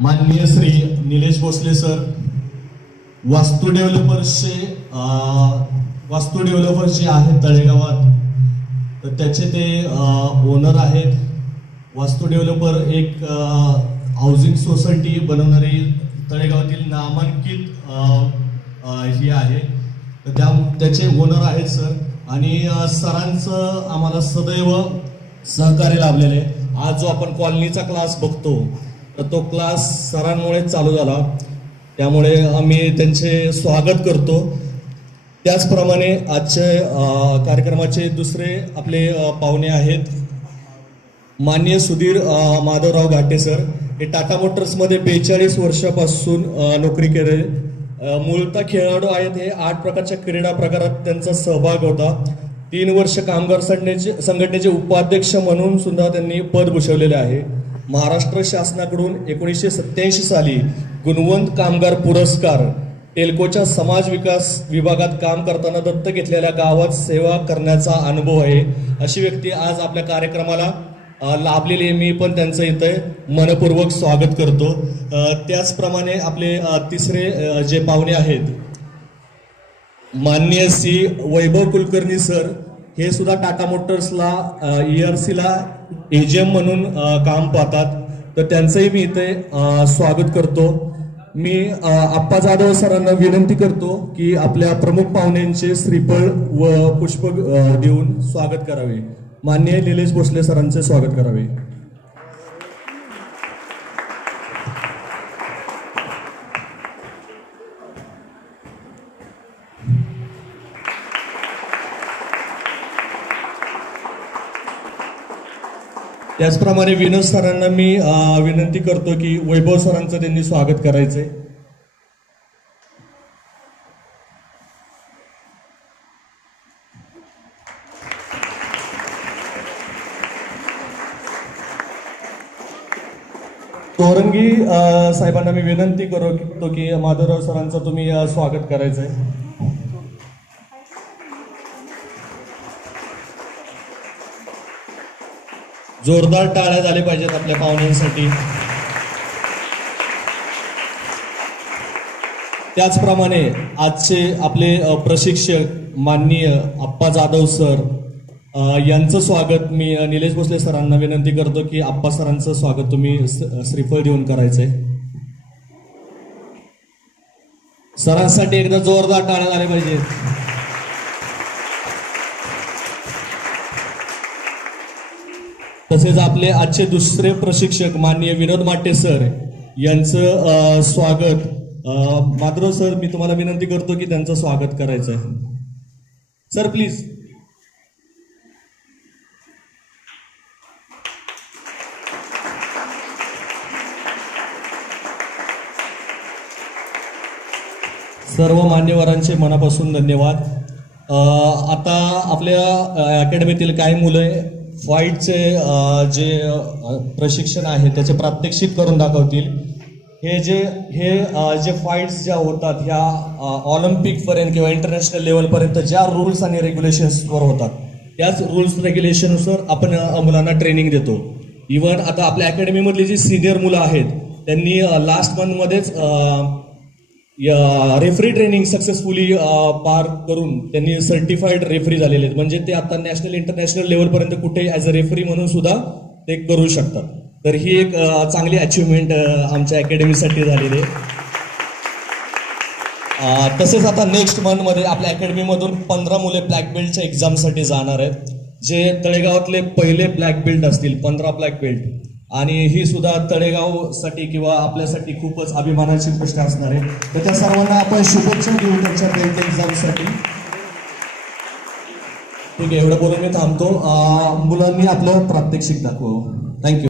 माननीय श्री निलेश भोसले सर, वास्तू डेव्हलपर्स जे आहेत तळेगावात, तर त्याचे ते ओनर आहेत. वास्तू डेव्हलपर एक हाऊसिंग सोसायटी बनवणारी तळेगावातील नामांकित ही आहे, तर त्याचे ओनर आहेत सर. आणि सरांचं आम्हाला सदैव सहकार्य लाभलेलं आहे. आज जो आपण कॉलनीचा क्लास बघतो, तर तो क्लास सरांमुळे चालू झाला, त्यामुळे आम्ही त्यांचे स्वागत करतो. त्याचप्रमाणे आजचे कार्यक्रमाचे दुसरे आपले पाहुणे आहेत माननीय सुधीर माधवराव घाटे सर. हे टाटा मोटर्समध्ये 42 वर्षापासून नोकरी केली. मूळतः खेळाडू आहेत. हे 8 प्रकारच्या क्रीडा प्रकारात त्यांचा सहभाग होता. 3 वर्ष कामगार संघटनेचे उपाध्यक्ष म्हणून सुद्धा त्यांनी पद भूषवलेले आहे. महाराष्ट्र शासनाकडून 1987 साली गुणवंत कामगार पुरस्कार, टेल्कोच्या समाज विकास विभागात काम करताना दत्तक घेतलेल्या गावात सेवा करण्याचा अनुभव आहे. अशी व्यक्ती आज आपल्या कार्यक्रमाला लाभलेली. मी पण त्यांचं इथे मनपूर्वक स्वागत करतो. त्याचप्रमाणे आपले तिसरे जे पाहुणे आहेत माननीय श्री वैभव कुलकर्णी सर, हे सुद्धा टाटा मोटर्सला ERCला एजीएम म्हणून काम पाहतात, तर त्यांचंही मी इथे स्वागत करतो. मी आप्पा जाधव सरांना विनंती करतो की आपल्या प्रमुख पाहुण्यांचे श्रीफळ व पुष्प देऊन स्वागत करावे. माननीय निलेश भोसले सरांचे स्वागत करावे. त्याचप्रमाणे विनोद सरांना मी विनंती करतो की वैभव सरांचं त्यांनी स्वागत करायचंय. तोरंगी साहेबांना मी विनंती करतो की माधवराव सरांचं तुम्ही स्वागत करायचंय. जोरदार टाळ्या झाल्या पाहिजेत आपल्या पाहुण्यांसाठी. त्याचप्रमाणे आजचे आपले प्रशिक्षक माननीय आप्पा जाधव सर यांचं स्वागत मी निलेश भोसले सरांना विनंती करतो की आप्पा सरांचं स्वागत तुम्ही श्रीफळ देऊन करायचंय. सरांसाठी एकदा जोरदार टाळ्या झाल्या पाहिजेत. तसेच आपले आजचे दुसरे प्रशिक्षक माननीय विनोद माटे सर यांचं स्वागत. माधव सर मी तुम्हाला विनंती करतो की त्यांचं स्वागत करायचं आहे. Sir please. सर्व मान्यवरांचे मनापासून धन्यवाद. आता आपल्या अकॅडमीतील काही मुलं फाईटचे जे प्रशिक्षण आहे त्याचे प्रात्यक्षिक करून दाखवतील. हे जे फाईट्स ज्या होतात ह्या ऑलिम्पिकपर्यंत किंवा इंटरनॅशनल लेवलपर्यंत ज्या रूल्स आणि रेग्युलेशन्सवर होतात त्याच रूल्स रेग्युलेशन्सवर आपण मुलांना ट्रेनिंग देतो. इव्हन आता आपल्या अकॅडमीमधली जी सिनियर मुलं आहेत त्यांनी लास्ट मंथमध्येच रेफरी ट्रेनिंग सक्सेसफुली पार करून त्यांनी सर्टिफाईड रेफरी झालेले आहेत. म्हणजे ते आता नॅशनल इंटरनॅशनल लेवलपर्यंत कुठे ॲज अ रेफरी म्हणून सुद्धा ते करू शकतात. तर ही एक चांगली अचिव्हमेंट आमच्या अकॅडमीसाठी झालेली आहे. तसेच आता नेक्स्ट मंथमध्ये आपल्या अकॅडमीमधून 15 मुले ब्लॅक बेल्टच्या एक्झामसाठी जाणार आहेत, जे तळेगावातले पहिले ब्लॅक बेल्ट असतील. 15 ब्लॅक बेल्ट. आणि ही सुद्धा तळेगावसाठी किंवा आपल्यासाठी खूपच अभिमानाची गोष्ट असणार आहे. तर त्या सर्वांना आपण शुभेच्छा देऊ त्यांच्या बेल्ट एक्झामसाठी. ठीक आहे, एवढं बोलून मी थांबतो. मुलांनी आपलं प्रात्यक्षिक दाखवावं. थँक्यू.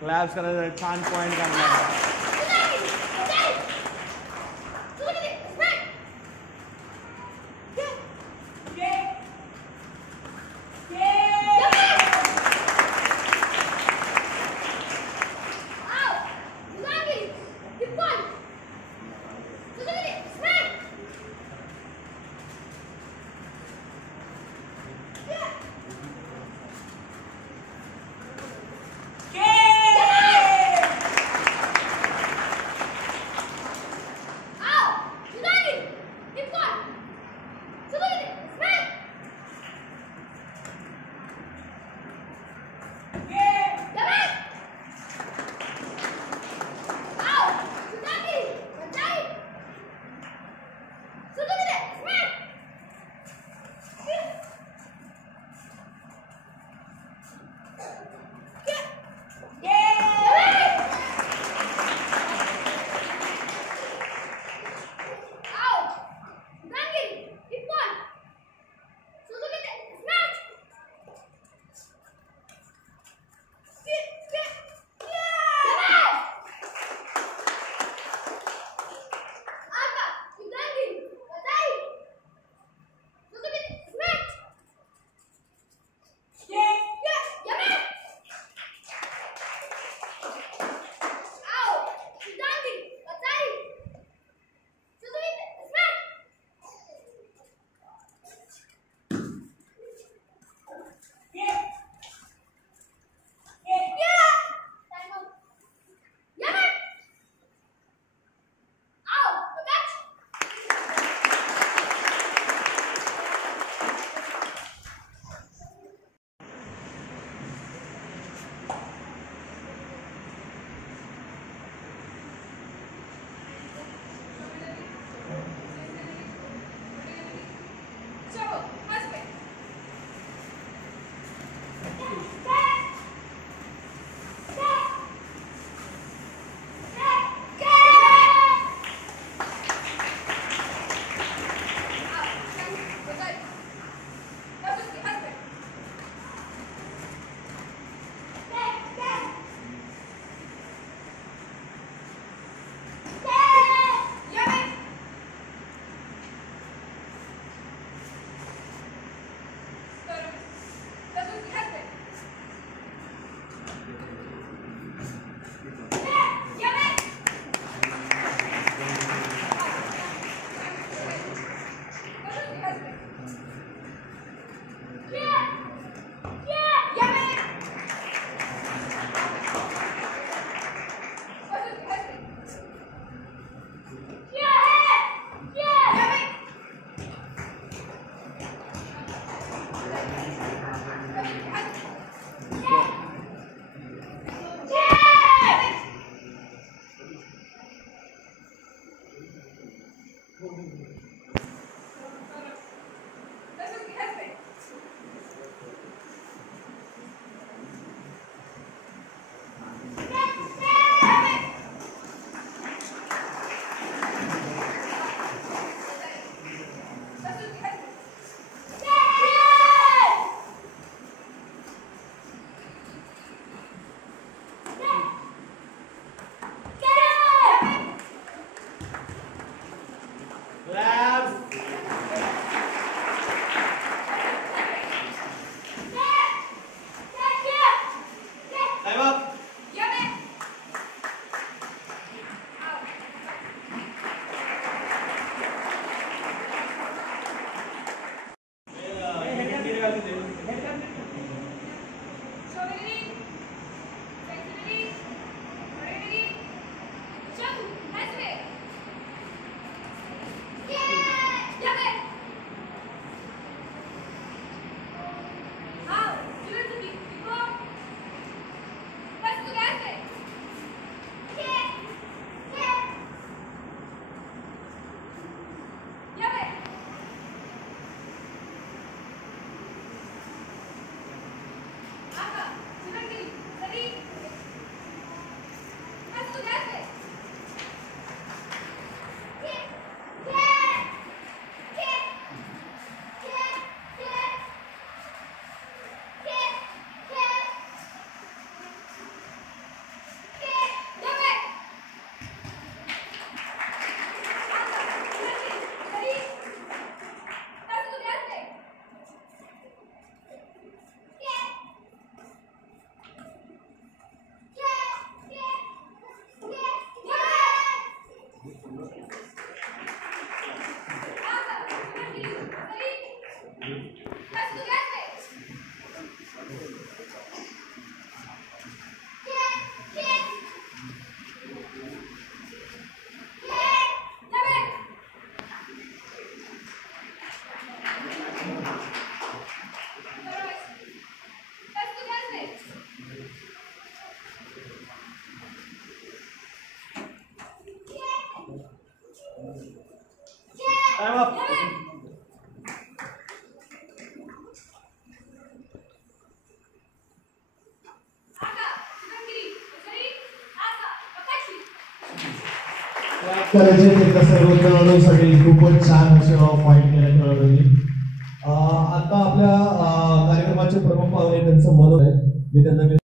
क्लॅप्स करायचं, छान पॉईंट काढणार. Time up. करायचे एकदा सर्व खेळाडूंसाठी खूपच छान असं पॉईंट केल्या खेळाडूंनी. आता आपल्या कार्यक्रमाचे प्रमुख पाहुणे त्यांचं मनोर आहे. मी त्यांना